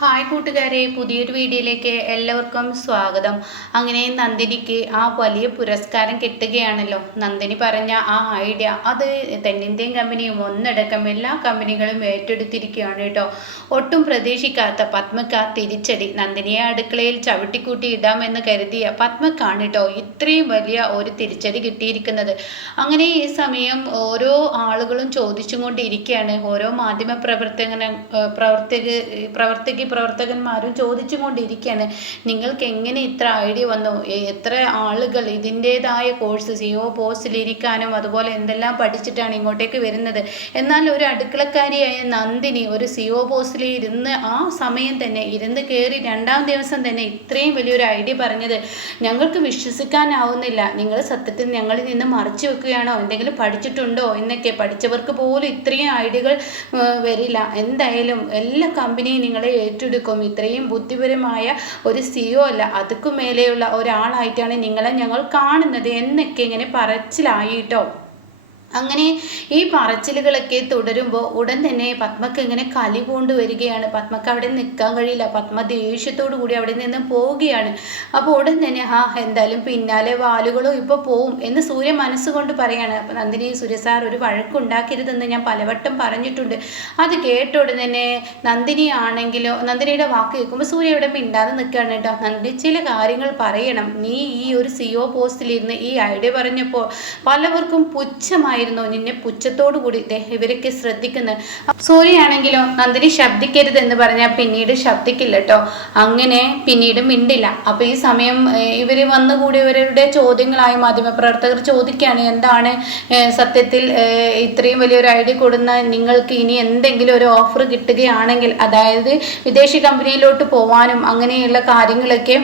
Hi കൂട്ടുകാരെ, പുതിയൊരു വീഡിയോയിലേക്ക് എല്ലാവർക്കും സ്വാഗതം. അങ്ങനെ നന്ദിനിക്ക് ആ വലിയ പുരസ്കാരം കിട്ടുകയാണല്ലോ. നന്ദിനി പറഞ്ഞ ആ ഐഡിയ അത് തെന്നിന്ത്യൻ കമ്പനിയും ഒന്നടക്കം എല്ലാ കമ്പനികളും ഏറ്റെടുത്തിരിക്കുകയാണ് കേട്ടോ. ഒട്ടും പ്രതീക്ഷിക്കാത്ത പത്മക്ക തിരിച്ചടി. നന്ദിനിയെ അടുക്കളയിൽ ചവിട്ടിക്കൂട്ടി ഇടാമെന്ന് കരുതിയ പത്മക്കാണ് കേട്ടോ ഇത്രയും വലിയ ഒരു തിരിച്ചടി കിട്ടിയിരിക്കുന്നത്. അങ്ങനെ ഈ സമയം ഓരോ ആളുകളും ചോദിച്ചും കൊണ്ടിരിക്കുകയാണ്. ഓരോ മാധ്യമ പ്രവർത്തകന്മാരും ചോദിച്ചും കൊണ്ടിരിക്കുകയാണ്, നിങ്ങൾക്ക് എങ്ങനെ ഇത്ര ഐഡിയ വന്നു? എത്ര ആളുകൾ ഇതിൻ്റെതായ കോഴ്സ് CEO പോസ്റ്റിലിരിക്കാനും അതുപോലെ എന്തെല്ലാം പഠിച്ചിട്ടാണ് ഇങ്ങോട്ടേക്ക് വരുന്നത്? എന്നാൽ ഒരു അടുക്കളക്കാരിയായ നന്ദിനി ഒരു CEO പോസ്റ്റിൽ ഇരുന്ന് ആ സമയം തന്നെ ഇരുന്ന് കയറി രണ്ടാം ദിവസം തന്നെ ഇത്രയും വലിയൊരു ഐഡിയ പറഞ്ഞത് ഞങ്ങൾക്ക് വിശ്വസിക്കാനാവുന്നില്ല. നിങ്ങൾ സത്യത്തിൽ ഞങ്ങളിൽ നിന്ന് മറച്ചു വെക്കുകയാണോ? എന്തെങ്കിലും പഠിച്ചിട്ടുണ്ടോ എന്നൊക്കെ. പഠിച്ചവർക്ക് പോലും ഇത്രയും ഐഡിയകൾ വരില്ല. എന്തായാലും എല്ലാ കമ്പനിയും നിങ്ങളെ ഏറ്റെടുക്കും. ഇത്രയും ബുദ്ധിപരമായ ഒരു CEO അല്ല, അതുക്കും മേലെയുള്ള ഒരാളായിട്ടാണ് നിങ്ങളെ ഞങ്ങൾ കാണുന്നത് എന്നൊക്കെ ഇങ്ങനെ പറച്ചിലായിട്ടോ. അങ്ങനെ ഈ പറച്ചിലുകളൊക്കെ തുടരുമ്പോൾ ഉടൻ തന്നെ പത്മക്ക് ഇങ്ങനെ കലി പൂണ്ട് വരികയാണ്. പത്മക്ക് അവിടെ നിൽക്കാൻ കഴിയില്ല. പത്മ ദേഷ്യത്തോടു കൂടി അവിടെ നിന്ന് പോവുകയാണ്. അപ്പോൾ ഉടൻ തന്നെ എന്തായാലും പിന്നാലെ വാലുകളോ ഇപ്പോൾ പോവും എന്ന് സൂര്യ മനസ്സുകൊണ്ട് പറയാണ്. അപ്പോൾ നന്ദിനി, സൂര്യ സാർ ഒരു വഴക്കുണ്ടാക്കരുതെന്ന് ഞാൻ പലവട്ടം പറഞ്ഞിട്ടുണ്ട്. അത് കേട്ട ഉടൻ തന്നെ നന്ദിനി ആണെങ്കിലോ നന്ദിനിയുടെ വാക്ക് കേൾക്കുമ്പോൾ സൂര്യ ഇവിടെ മിണ്ടാതെ നിൽക്കുകയാണ് കേട്ടോ. നന്ദിനി ചില കാര്യങ്ങൾ പറയണം. നീ ഈ ഒരു CEO പോസ്റ്റിലിരുന്ന് ഈ ഐഡിയ പറഞ്ഞപ്പോൾ പലവർക്കും പുച്ഛമായി നിന്നെ പുച്ഛത്തോടു കൂടി ഇവരൊക്കെ ശ്രദ്ധിക്കുന്നത്. സൂര്യയാണെങ്കിലോ നന്ദിനി ശബ്ദിക്കരുത് എന്ന് പറഞ്ഞാൽ പിന്നീട് ശബ്ദിക്കില്ല കേട്ടോ. അങ്ങനെ പിന്നീട് മിണ്ടില്ല. അപ്പൊ ഈ സമയം ഇവര് വന്നുകൂടി ഇവരുടെ ചോദ്യങ്ങളായി മാധ്യമപ്രവർത്തകർ ചോദിക്കുകയാണ്, എന്താണ് സത്യത്തിൽ ഇത്രയും വലിയൊരു ഐഡിയ കൊടുന്ന നിങ്ങൾക്ക് ഇനി എന്തെങ്കിലും ഒരു ഓഫർ കിട്ടുകയാണെങ്കിൽ, അതായത് വിദേശ കമ്പനിയിലോട്ട് പോവാനും അങ്ങനെയുള്ള കാര്യങ്ങളൊക്കെ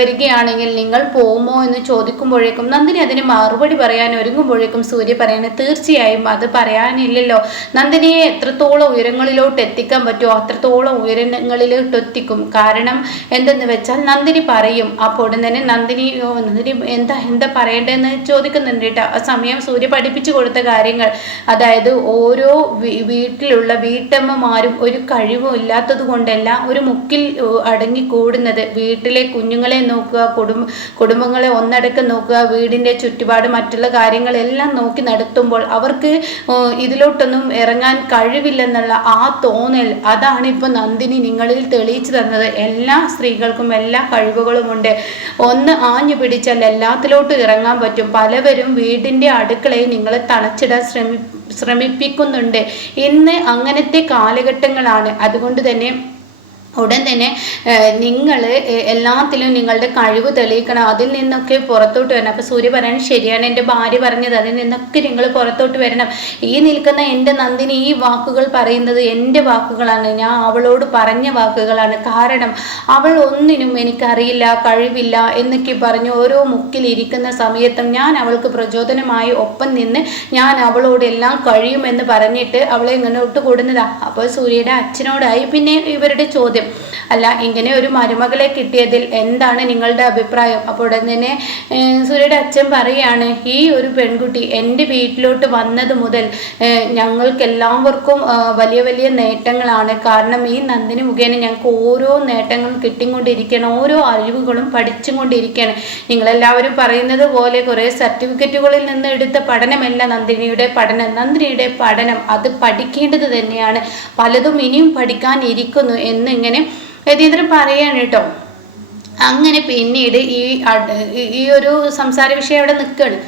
വരികയാണെങ്കിൽ നിങ്ങൾ പോകുമോ എന്ന് ചോദിക്കുമ്പോഴേക്കും നന്ദിനി അതിന് മറുപടി പറയാൻ ഒരുങ്ങുമ്പോഴേക്കും സൂര്യ പറയുന്നത്, തീർച്ചയായും അത് പറയാനില്ലല്ലോ. നന്ദിനിയെ എത്രത്തോളം ഉയരങ്ങളിലോട്ട് എത്തിക്കാൻ പറ്റുമോ അത്രത്തോളം ഉയരങ്ങളിലോട്ട് എത്തിക്കും. കാരണം എന്തെന്ന് വെച്ചാൽ നന്ദിനി പറയും. അപ്പോൾ ഉടൻ തന്നെ നന്ദിനി എന്താ പറയേണ്ടതെന്ന് ചോദിക്കുന്നുണ്ട് കേട്ടോ. ആ സമയം സൂര്യ പഠിപ്പിച്ചു കൊടുത്ത കാര്യങ്ങൾ, അതായത് ഓരോ വീട്ടിലുള്ള വീട്ടമ്മമാരും ഒരു കഴിവും ഇല്ലാത്തത് കൊണ്ടല്ല ഒരു മുക്കിൽ അടങ്ങിക്കൂടുന്നത്. വീട്ടിലെ കുഞ്ഞുങ്ങളെ നോക്കുക, കുടുംബങ്ങളെ ഒന്നടക്കം നോക്കുക, വീടിൻ്റെ ചുറ്റുപാട് മറ്റുള്ള കാര്യങ്ങളെല്ലാം നോക്കി നടത്തുമ്പോൾ അവർക്ക് ഇതിലോട്ടൊന്നും ഇറങ്ങാൻ കഴിവില്ലെന്നുള്ള ആ തോന്നൽ, അതാണ് ഇപ്പൊ നന്ദിനി നിങ്ങളിൽ തെളിയിച്ചു തന്നത്. എല്ലാ സ്ത്രീകൾക്കും എല്ലാ കഴിവുകളുമുണ്ട്. ഒന്ന് ആഞ്ഞു പിടിച്ചാൽ എല്ലാത്തിലോട്ടും ഇറങ്ങാൻ പറ്റും. പലവരും വീടിന്റെ അടുക്കളയിൽ നിങ്ങളെ തളച്ചിടാൻ ശ്രമിപ്പിക്കുന്നുണ്ട്. ഇന്ന് അങ്ങനത്തെ കാലഘട്ടങ്ങളാണ്. അതുകൊണ്ട് തന്നെ ഉടൻ തന്നെ നിങ്ങൾ എല്ലാത്തിലും നിങ്ങളുടെ കഴിവ് തെളിയിക്കണം. അതിൽ നിന്നൊക്കെ പുറത്തോട്ട് വരണം. അപ്പോൾ സൂര്യ പറയാൻ ശരിയാണ്, എൻ്റെ ഭാര്യ പറഞ്ഞത്, അതിൽ നിന്നൊക്കെ നിങ്ങൾ പുറത്തോട്ട് വരണം. ഈ നിൽക്കുന്ന എൻ്റെ നന്ദിനി ഈ വാക്കുകൾ പറയുന്നത് എൻ്റെ വാക്കുകളാണ്, ഞാൻ അവളോട് പറഞ്ഞ വാക്കുകളാണ്. കാരണം അവൾ ഒന്നിനും എനിക്കറിയില്ല, കഴിവില്ല എന്നൊക്കെ പറഞ്ഞ് ഓരോ മുക്കിലിരിക്കുന്ന സമയത്തും ഞാൻ അവൾക്ക് പ്രചോദനമായി ഒപ്പം നിന്ന് ഞാൻ അവളോട് എല്ലാം കഴിയുമെന്ന് പറഞ്ഞിട്ട് അവളെ ഇങ്ങോട്ട് കൊടുന്നതാ. അപ്പോൾ സൂര്യയുടെ അച്ഛനോടായി പിന്നെ ഇവരുടെ ചോദ്യം, അല്ല ഇങ്ങനെ ഒരു മരുമകളെ കിട്ടിയതിൽ എന്താണ് നിങ്ങളുടെ അഭിപ്രായം? അപ്പോൾ ഉടൻ തന്നെ സൂര്യയുടെ അച്ഛൻ പറയാണ്, ഈ ഒരു പെൺകുട്ടി എൻ്റെ വീട്ടിലോട്ട് വന്നത് മുതൽ ഞങ്ങൾക്ക് എല്ലാവർക്കും വലിയ വലിയ നേട്ടങ്ങളാണ്. കാരണം ഈ നന്ദിനി മുഖേന ഞങ്ങൾക്ക് ഓരോ നേട്ടങ്ങളും കിട്ടിക്കൊണ്ടിരിക്കുകയാണ്, ഓരോ അറിവുകളും പഠിച്ചും കൊണ്ടിരിക്കുകയാണ്. നിങ്ങളെല്ലാവരും പറയുന്നത് പോലെ കുറേ സർട്ടിഫിക്കറ്റുകളിൽ നിന്ന് എടുത്ത പഠനമല്ല നന്ദിനിയുടെ പഠനം. നന്ദിനിയുടെ പഠനം അത് പഠിക്കേണ്ടത് തന്നെയാണ്. പലതും ഇനിയും പഠിക്കാൻ ഇരിക്കുന്നു എന്ന് ഇങ്ങനെ യതീന്ദ്രൻ പറയാണ് കേട്ടോ. അങ്ങനെ പിന്നീട് ഈ ഒരു സംസാര വിഷയം അവിടെ നിൽക്കുകയാണ്.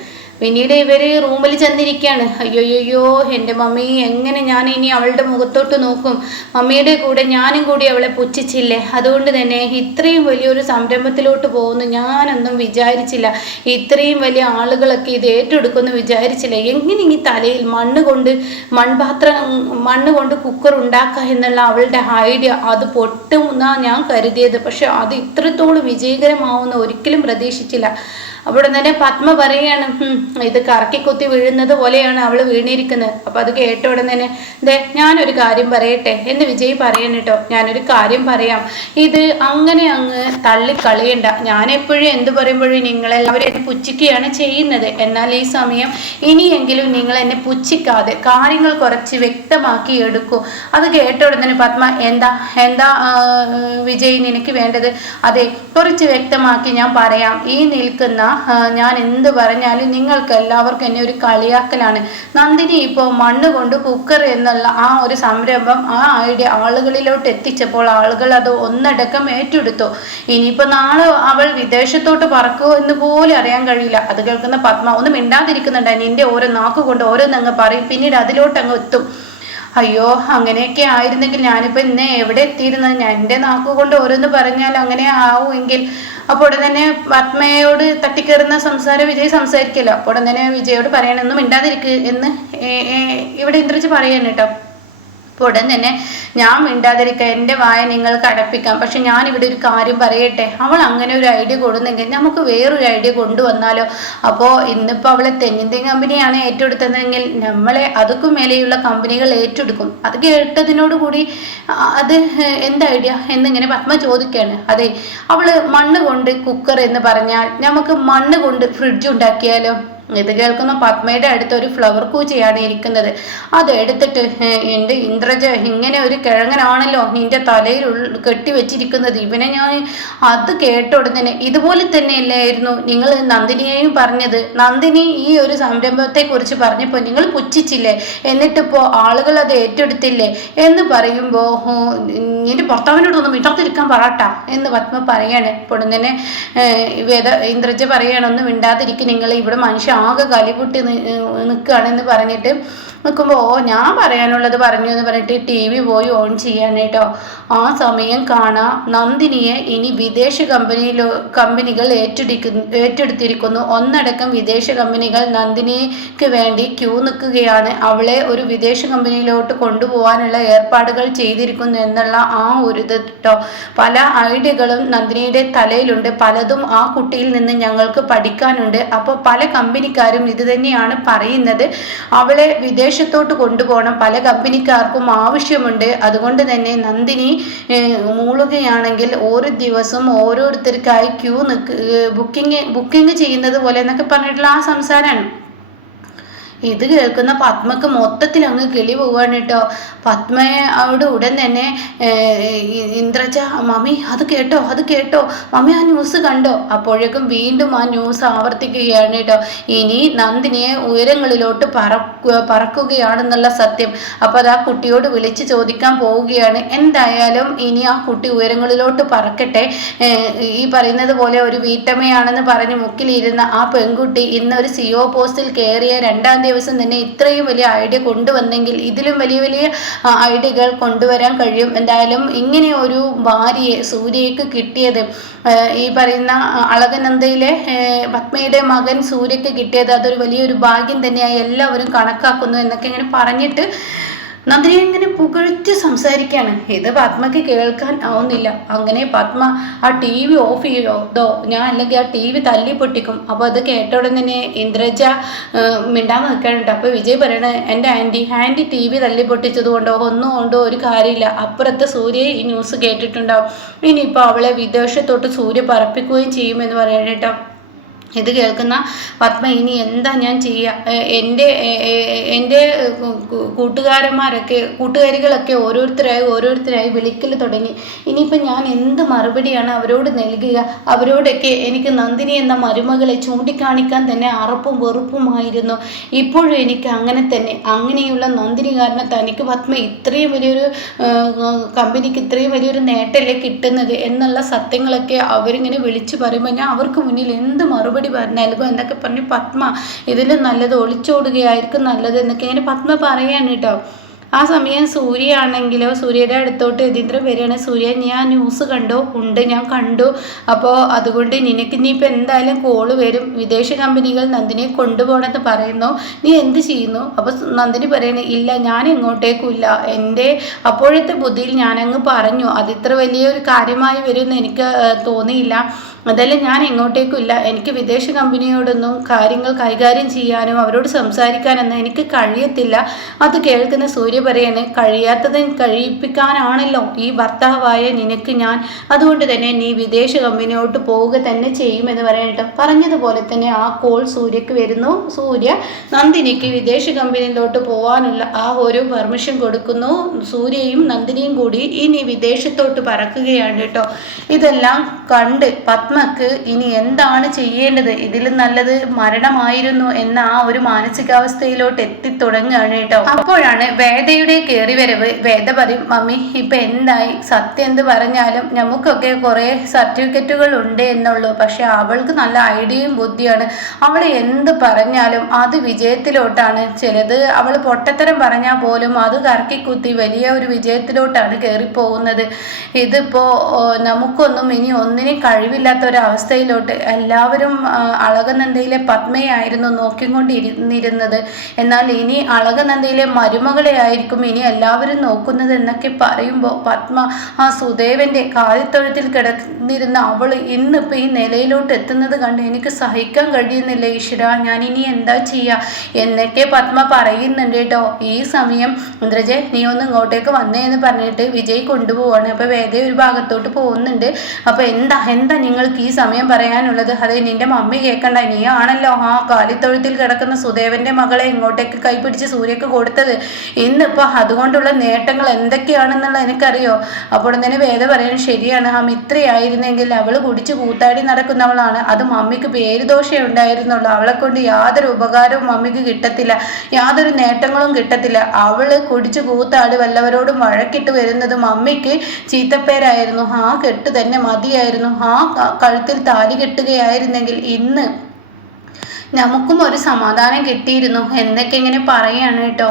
പിന്നീട് ഇവർ റൂമിൽ ചെന്നിരിക്കുകയാണ്. അയ്യോയ്യോ എൻ്റെ മമ്മി, എങ്ങനെ ഞാൻ ഇനി അവളുടെ മുഖത്തോട്ട് നോക്കും? മമ്മിയുടെ കൂടെ ഞാനും കൂടി അവളെ പുച്ഛിച്ചില്ലേ? അതുകൊണ്ട് തന്നെ ഇത്രയും വലിയൊരു സംരംഭത്തിലോട്ട് പോകുന്നു ഞാനൊന്നും വിചാരിച്ചില്ല. ഇത്രയും വലിയ ആളുകളൊക്കെ ഇത് ഏറ്റെടുക്കുമെന്ന് വിചാരിച്ചില്ല. എങ്ങനെ ഈ തലയിൽ മണ്ണ് കൊണ്ട് കുക്കർ ഉണ്ടാക്കുക എന്നുള്ള അവളുടെ ഐഡിയ അത് പൊട്ടുമെന്നാണ് ഞാൻ കരുതിയത്. പക്ഷെ അത് ഇത്രത്തോളം വിജയകരമാവുമെന്ന് ഒരിക്കലും പ്രതീക്ഷിച്ചില്ല. അപ്പോൾ തന്നെ പത്മ പറയാണ് ഇത് കറക്കി കുത്തി വീഴുന്നത് പോലെയാണ് അവൾ വീണിരിക്കുന്നത്. അപ്പം അത് കേട്ട ഉടൻ തന്നെ ഞാനൊരു കാര്യം പറയട്ടെ എന്ന് വിജയ് പറയണം കേട്ടോ. ഞാനൊരു കാര്യം പറയാം, ഇത് അങ്ങനെ അങ്ങ് തള്ളിക്കളയണ്ട. ഞാൻ എപ്പോഴും എന്ത് പറയുമ്പോഴും നിങ്ങളെല്ലാവരും എന്നെ പുച്ഛിക്കുകയാണ് ചെയ്യുന്നത്. എന്നാൽ ഈ സമയം ഇനിയെങ്കിലും നിങ്ങൾ എന്നെ പുച്ഛിക്കാതെ കാര്യങ്ങൾ കുറച്ച് വ്യക്തമാക്കി എടുക്കൂ. അത് കേട്ട ഉടൻ തന്നെ പത്മ എന്താ എന്താ വിജയ് നിനക്ക് വേണ്ടത്? അതെ, കുറച്ച് വ്യക്തമാക്കി ഞാൻ പറയാം. ഈ നിൽക്കുന്ന ഞാൻ എന്ത് പറഞ്ഞാലും നിങ്ങൾക്ക് എല്ലാവർക്കും എന്നെ ഒരു കളിയാക്കലാണ്. നന്ദിനി ഇപ്പോൾ മണ്ണ് കൊണ്ട് കുക്കർ എന്നുള്ള ആ ഒരു സംരംഭം ആ ഐഡിയ ആളുകളിലോട്ട് എത്തിച്ചപ്പോൾ ആളുകൾ അത് ഒന്നടക്കം ഏറ്റെടുത്തു. ഇനിയിപ്പോൾ നാളെ അവൾ വിദേശത്തോട്ട് പറക്കുമോ എന്ന് പോലും അറിയാൻ കഴിയില്ല. അത് കേൾക്കുന്ന പത്മ ഒന്ന് മിണ്ടാതിരിക്കുന്നുണ്ട്. നിന്റെ ഓരോ നാക്കുകൊണ്ട് ഓരോന്നങ്ങ് പറയും, പിന്നീട് അതിലോട്ടങ്ങ് എത്തും. അയ്യോ, അങ്ങനെയൊക്കെ ആയിരുന്നെങ്കിൽ ഞാനിപ്പോൾ ഇന്ന് എവിടെ എത്തിയിരുന്നത്? ഞാൻ എൻ്റെ നാക്കുകൊണ്ട് ഓരോന്ന് പറഞ്ഞാൽ അങ്ങനെ ആവുമെങ്കിൽ. അപ്പോൾ തന്നെ പത്മയോട് തട്ടിക്കയറുന്ന സംസാരം വിജയ് സംസാരിക്കല്ലോ. അപ്പോൾ തന്നെ വിജയോട് പറയണമെന്നും മിണ്ടാതിരിക്കുക എന്ന് ഇവിടെ ഇന്ദ്രജ് പറയാൻ കേട്ടോ. ഉടൻ തന്നെ ഞാൻ മിണ്ടാതിരിക്കുക, എൻ്റെ വായ നിങ്ങൾക്ക് അടപ്പിക്കാം. പക്ഷെ ഞാനിവിടെ ഒരു കാര്യം പറയട്ടെ, അവൾ അങ്ങനെ ഒരു ഐഡിയ കൊടുന്നെങ്കിൽ നമുക്ക് വേറൊരു ഐഡിയ കൊണ്ടുവന്നാലോ? അപ്പോൾ ഇന്നിപ്പോൾ അവളെ തെന്നിന്ത്യൻ കമ്പനിയാണ് ഏറ്റെടുത്തതെങ്കിൽ നമ്മളെ അതുക്കും മേലെയുള്ള കമ്പനികൾ ഏറ്റെടുക്കും. അത് കേട്ടതിനോടുകൂടി അത് എന്ത് ഐഡിയ എന്നിങ്ങനെ പത്മ ചോദിക്കുകയാണ്. അതെ, അവള് മണ്ണ് കൊണ്ട് കുക്കർ എന്ന് പറഞ്ഞാൽ നമുക്ക് മണ്ണ് കൊണ്ട് ഫ്രിഡ്ജ് ഉണ്ടാക്കിയാലോ? ഇത് കേൾക്കുന്ന പത്മയുടെ അടുത്ത് ഒരു ഫ്ലവർ കൂച്ചയാണ് ഇരിക്കുന്നത്. അതെടുത്തിട്ട് എൻ്റെ ഇന്ദ്രജ ഇങ്ങനെ ഒരു കിഴങ്ങനാണല്ലോ നിന്റെ തലയിൽ കെട്ടിവെച്ചിരിക്കുന്നത്, ഇവനെ ഞാൻ അത് കേട്ട ഉടനെ ഇതുപോലെ തന്നെയല്ലായിരുന്നു നിങ്ങൾ നന്ദിനിയെയും പറഞ്ഞത്? നന്ദിനി ഈ ഒരു സംരംഭത്തെ കുറിച്ച് പറഞ്ഞപ്പോൾ നിങ്ങൾ പുച്ഛിച്ചില്ലേ? എന്നിട്ടിപ്പോൾ ആളുകൾ അത് ഏറ്റെടുത്തില്ലേ എന്ന് പറയുമ്പോൾ നിന്റെ ഭർത്താവിനോടൊന്നും മിണ്ടാതിരിക്കാൻ പറട്ടാ എന്ന് പത്മ പറയാണ്. ഇപ്പോൾ തന്നെ ഇന്ദ്രജ പറയാണ് ഒന്ന് മിണ്ടാതിരിക്കും, നിങ്ങൾ ഇവിടെ മനുഷ്യ ആകെ കലിപൊട്ടി നിൽക്കുകയാണെന്ന് പറഞ്ഞിട്ട് നിൽക്കുമ്പോൾ ഞാൻ പറയാനുള്ളത് പറഞ്ഞു എന്ന് പറഞ്ഞിട്ട് TV പോയി ഓൺ ചെയ്യാനായിട്ടോ. ആ സമയം കാണാം നന്ദിനിയെ ഇനി വിദേശ കമ്പനികൾ ഏറ്റെടുത്തിരിക്കുന്നു. ഒന്നടക്കം വിദേശ കമ്പനികൾ നന്ദിനിക്ക് വേണ്ടി ക്യൂ നിൽക്കുകയാണ്. അവളെ ഒരു വിദേശ കമ്പനിയിലോട്ട് കൊണ്ടുപോകാനുള്ള ഏർപ്പാടുകൾ ചെയ്തിരിക്കുന്നു എന്നുള്ള ആ ഒരു ഇത് കേട്ടോ. പല ഐഡിയകളും നന്ദിനിയുടെ തലയിലുണ്ട്, പലതും ആ കുട്ടിയിൽ നിന്ന് ഞങ്ങൾക്ക് പഠിക്കാനുണ്ട്. അപ്പോൾ പല കമ്പനിക്കാരും ഇത് തന്നെയാണ് പറയുന്നത്, അവളെ വിദേശത്തോട്ട് കൊണ്ടുപോകണം, പല കമ്പനിക്കാർക്കും ആവശ്യമുണ്ട്. അതുകൊണ്ട് തന്നെ നന്ദിനി മൂളുകയാണെങ്കിൽ ഓരോ ദിവസം ഓരോരുത്തർക്കായി ക്യൂ ബുക്കിംഗ് ചെയ്യുന്നത് പോലെ എന്നൊക്കെ പറഞ്ഞിട്ടുള്ള ആ സംസാരമാണ്. ഇത് കേൾക്കുന്ന പത്മക്ക് മൊത്തത്തിൽ അങ്ങ് കിളി പോവാണ് കേട്ടോ. പത്മയെ അവിടെ ഉടൻ തന്നെ ഇന്ദ്രജ മമ്മി അത് കേട്ടോ മമ്മി ആ ന്യൂസ് കണ്ടോ? അപ്പോഴേക്കും വീണ്ടും ആ ന്യൂസ് ആവർത്തിക്കുകയാണ് കേട്ടോ. ഇനി നന്ദിനിയെ ഉയരങ്ങളിലോട്ട് പറക്കുകയാണെന്നുള്ള സത്യം. അപ്പോൾ അത് ആ കുട്ടിയോട് വിളിച്ച് ചോദിക്കാൻ പോവുകയാണ്. എന്തായാലും ഇനി ആ കുട്ടി ഉയരങ്ങളിലോട്ട് പറക്കട്ടെ. ഈ പറയുന്നത് പോലെ ഒരു വീട്ടമ്മയാണെന്ന് പറഞ്ഞ് മുക്കിലിരുന്ന ആ പെൺകുട്ടി ഇന്ന് ഒരു CO പോസ്റ്റിൽ കയറിയ 2-ാം ദിവസം തന്നെ ഇത്രയും വലിയ ഐഡിയ കൊണ്ടുവന്നെങ്കിൽ ഇതിലും വലിയ വലിയ ഐഡിയകൾ കൊണ്ടുവരാൻ കഴിയും. എന്തായാലും ഇങ്ങനെ ഒരു ഭാര്യയെ സൂര്യയ്ക്ക് കിട്ടിയത്, ഈ പറയുന്ന അളകനന്ദയിലെ പത്മയുടെ മകൻ സൂര്യയ്ക്ക് കിട്ടിയത് അതൊരു വലിയൊരു ഭാഗ്യം തന്നെയായി എല്ലാവരും കണക്കാക്കുന്നു എന്നൊക്കെ ഇങ്ങനെ പറഞ്ഞിട്ട് നന്ദിനി ഇങ്ങനെ പുകഴ്ത്തി സംസാരിക്കുകയാണ്. ഇത് പത്മയ്ക്ക് കേൾക്കാൻ ആവുന്നില്ല. അങ്ങനെ പത്മ ആ TV ഓഫ് ചെയ്തോ, ഞാൻ അല്ലെങ്കിൽ ആ TV തല്ലി പൊട്ടിക്കും. അപ്പോൾ അത് കേട്ട ഉടൻ തന്നെ ഇന്ദ്രജ മിണ്ടാൻ നിൽക്കാനുണ്ട്. അപ്പോൾ വിജയ് പറയണേ, എൻ്റെ ആൻറ്റി TV തല്ലി പൊട്ടിച്ചത് കൊണ്ടോ ഒന്നും കൊണ്ടോ ഒരു കാര്യമില്ല. അപ്പുറത്തെ സൂര്യ ഈ ന്യൂസ് കേട്ടിട്ടുണ്ടാവും. ഇനിയിപ്പോൾ അവളെ വിദേശത്തോട്ട് സൂര്യ പറപ്പിക്കുകയും ചെയ്യുമെന്ന് പറയണേട്ടോ. ഇത് കേൾക്കുന്ന പത്മ ഇനി എന്താ ഞാൻ ചെയ്യുക? എൻ്റെ കൂട്ടുകാരികളൊക്കെ ഓരോരുത്തരായി വിളിക്കൽ തുടങ്ങി. ഇനിയിപ്പോൾ ഞാൻ എന്ത് മറുപടിയാണ് അവരോട് നൽകുക? അവരോടൊക്കെ എനിക്ക് നന്ദിനി എന്ന മരുമകളെ ചൂണ്ടിക്കാണിക്കാൻ തന്നെ അറപ്പും വെറുപ്പുമായിരുന്നു. ഇപ്പോഴും എനിക്ക് അങ്ങനെ തന്നെ. അങ്ങനെയുള്ള നന്ദിനി കാരണം തനിക്ക് പത്മ ഇത്രയും വലിയൊരു കമ്പനിക്ക് ഇത്രയും വലിയൊരു നേട്ടമല്ലേ കിട്ടുന്നത് എന്നുള്ള സത്യങ്ങളൊക്കെ അവരിങ്ങനെ വിളിച്ചു പറയുമ്പോൾ ഞാൻ അവർക്ക് മുന്നിൽ എന്ത് മറുപടി നൽകും എന്നൊക്കെ പറഞ്ഞ് പത്മ ഇതിൽ നല്ലത് ഒളിച്ചോടുകയായിരിക്കും നല്ലത് എന്നൊക്കെ ഇങ്ങനെ പത്മ പറയാൻ കേട്ടോ. ആ സമയം സൂര്യ ആണെങ്കിലോ സൂര്യയുടെ അടുത്തോട്ട് യതീന്ദ്രൻ വരികയാണ്. സൂര്യ, ഞാൻ ന്യൂസ് കണ്ടോ? ഉണ്ട്, ഞാൻ കണ്ടു. അപ്പോൾ അതുകൊണ്ട് നിനക്ക് ഇനിയിപ്പോൾ എന്തായാലും കോള് വരും. വിദേശ കമ്പനികൾ നന്ദിനിയെ കൊണ്ടുപോകണമെന്ന് പറയുന്നു. നീ എന്ത് ചെയ്യുന്നു? അപ്പോൾ നന്ദിനി പറയണേ, ഇല്ല, ഞാൻ എങ്ങോട്ടേക്കും ഇല്ല. എൻ്റെ അപ്പോഴത്തെ ബുദ്ധിയിൽ ഞാനങ്ങ് പറഞ്ഞു. അതിത്ര വലിയൊരു കാര്യമായി വരുമെന്ന് എനിക്ക് തോന്നിയില്ല. അതല്ല, ഞാൻ എങ്ങോട്ടേക്കും ഇല്ല. എനിക്ക് വിദേശ കമ്പനിയോടൊന്നും കാര്യങ്ങൾ കൈകാര്യം ചെയ്യാനും അവരോട് സംസാരിക്കാനൊന്നും എനിക്ക് കഴിയത്തില്ല. അത് കേൾക്കുന്ന സൂര്യ പറയാണ്, കഴിയാത്തതിന് കഴിയിപ്പിക്കാനാണല്ലോ ഈ ഭർത്താവായ നിനക്ക് ഞാൻ. അതുകൊണ്ട് തന്നെ നീ വിദേശ കമ്പനിയോട്ട് പോവുക തന്നെ ചെയ്യുമെന്ന് പറയട്ടോ. പറഞ്ഞതുപോലെ തന്നെ ആ കോൾ സൂര്യക്ക് വരുന്നു. സൂര്യ നന്ദിനിക്ക് വിദേശ കമ്പനിയിലോട്ട് പോകാനുള്ള ആ ഒരു പെർമിഷൻ കൊടുക്കുന്നു. സൂര്യയും നന്ദിനിയും കൂടി ഇനി വിദേശത്തോട്ട് പറക്കുകയാണ് കേട്ടോ. ഇതെല്ലാം കണ്ട് പത്മക്ക് ഇനി എന്താണ് ചെയ്യേണ്ടത്, ഇതിലും നല്ലത് മരണമായിരുന്നു എന്ന ആ ഒരു മാനസികാവസ്ഥയിലോട്ട് എത്തിത്തുടങ്ങുകയാണ് കേട്ടോ. അപ്പോഴാണ് വേദയുടെ കയറി വരവ്. വേദ പറയും, മമ്മി ഇപ്പൊ എന്തായി? സത്യം എന്ത് പറഞ്ഞാലും നമുക്കൊക്കെ കുറെ സർട്ടിഫിക്കറ്റുകൾ ഉണ്ട് എന്നുള്ളൂ. പക്ഷെ അവൾക്ക് നല്ല ഐഡിയയും ബുദ്ധിയാണ്. അവൾ എന്ത് പറഞ്ഞാലും അത് വിജയത്തിലോട്ടാണ്. ചിലത് അവൾ പൊട്ടത്തരം പറഞ്ഞാൽ പോലും അത് കറക്കിക്കുത്തി വലിയ ഒരു വിജയത്തിലോട്ടാണ് കയറിപ്പോകുന്നത്. ഇതിപ്പോ നമുക്കൊന്നും ഇനി ഒന്നിനും കഴിവില്ലാത്ത ഒരവസ്ഥയിലോട്ട്. എല്ലാവരും അളകനന്ദയിലെ പത്മയായിരുന്നു നോക്കിക്കൊണ്ടിരുന്നിരുന്നത്. എന്നാൽ ഇനി അളകനന്ദയിലെ മരുമകളെ ആയിരിക്കും ഇനി എല്ലാവരും നോക്കുന്നത് എന്നൊക്കെ പറയുമ്പോൾ പത്മ ആ സുദേവന്റെ കാലിത്തൊഴുത്തിൽ കിടന്നിരുന്ന അവൾ ഇന്നിപ്പോൾ ഈ നിലയിലോട്ട് എത്തുന്നത് കണ്ട് എനിക്ക് സഹിക്കാൻ കഴിയുന്നില്ല. ഈശ്വര, ഞാൻ ഇനി എന്താ ചെയ്യുക എന്നൊക്കെ പത്മ പറയുന്നുണ്ട് കേട്ടോ. ഈ സമയം ഇന്ദ്രജെ, നീ ഒന്ന് ഇങ്ങോട്ടേക്ക് വന്നേ എന്ന് പറഞ്ഞിട്ട് വിജയ് കൊണ്ടുപോവാണ്. അപ്പോൾ വേദ ഒരു ഭാഗത്തോട്ട് പോകുന്നുണ്ട്. അപ്പോൾ എന്താ നിങ്ങൾക്ക് ഈ സമയം പറയാനുള്ളത്? അതെ, നിന്റെ മമ്മി കേൾക്കണ്ട. നീ ആണല്ലോ ആ കാലിത്തൊഴുത്തിൽ കിടക്കുന്ന സുദേവന്റെ മകളെ ഇങ്ങോട്ടേക്ക് കൈപിടിച്ച് സൂര്യക്ക് കൊടുത്തത്. ഇന്നിപ്പോൾ അതുകൊണ്ടുള്ള നേട്ടങ്ങൾ എന്തൊക്കെയാണെന്നുള്ളത് എനിക്കറിയോ. അപ്പോൾ തന്നെ വേദ പറയാൻ, ശരിയാണ്, ആ മിത്രയായിരുന്നെങ്കിൽ അവൾ കുടിച്ച് കൂത്താടി നടക്കുന്നവളാണ്. അത് മമ്മിക്ക് പേരുദോഷേ ഉണ്ടായിരുന്നുള്ളൂ. അവളെ കൊണ്ട് യാതൊരു ഉപകാരവും മമ്മിക്ക് കിട്ടത്തില്ല, യാതൊരു നേട്ടങ്ങളും കിട്ടത്തില്ല. അവള് കുടിച്ച് കൂത്താടി വല്ലവരോടും വഴക്കിട്ട് വരുന്നത് മമ്മിക്ക് ചീത്തപ്പേരായിരുന്നു. ആ കെട്ട് തന്നെ മതിയായിരുന്നു. ആ കഴുത്തിൽ താലി കെട്ടുകയായിരുന്നെങ്കിൽ ഇന്ന് നമുക്കും ഒരു സമാധാനം കിട്ടിയിരുന്നു എന്നൊക്കെ ഇങ്ങനെ പറയാണ് കേട്ടോ.